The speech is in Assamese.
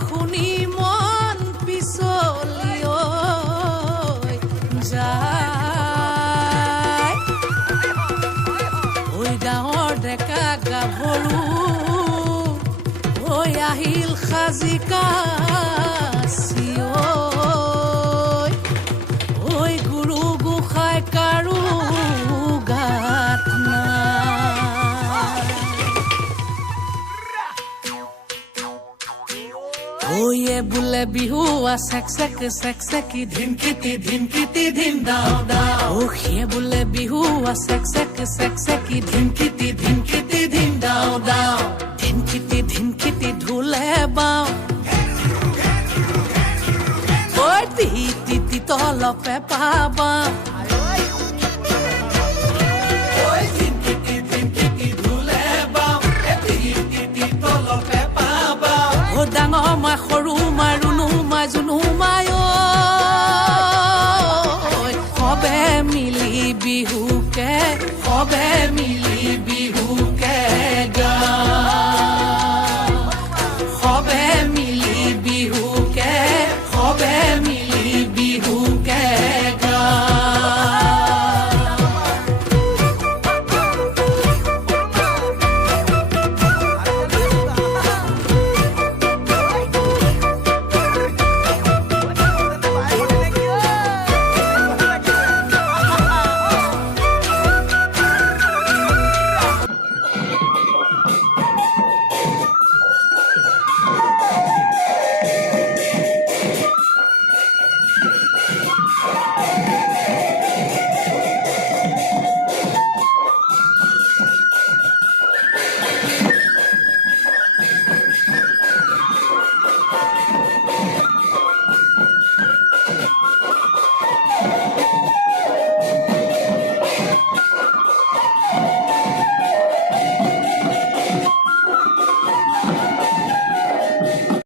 শুনি মন পিছলি যায় ঐ গাঁৱৰ ডেকা গাভৰু ঐ আহিল সাজি কাছি ঐ গুৰু গোসাঁই কাৰো গাত নাই ঐয়ে বোলে বিহু চেক চেকি ধিনকিটি ধিন দাও দাও সিয়ে বোলে বিহু চেক চেকি ধিনকিটি ধিন দাও দাও ধিনকিটি ঢোলে বাও ঐ টিটি তলপে পাবা ডাঙৰ মাই সৰু মাই ৰুণু মাই জুনু মাই সবে মিলি বিহুকে গা সবে মিলি বিহুকে গা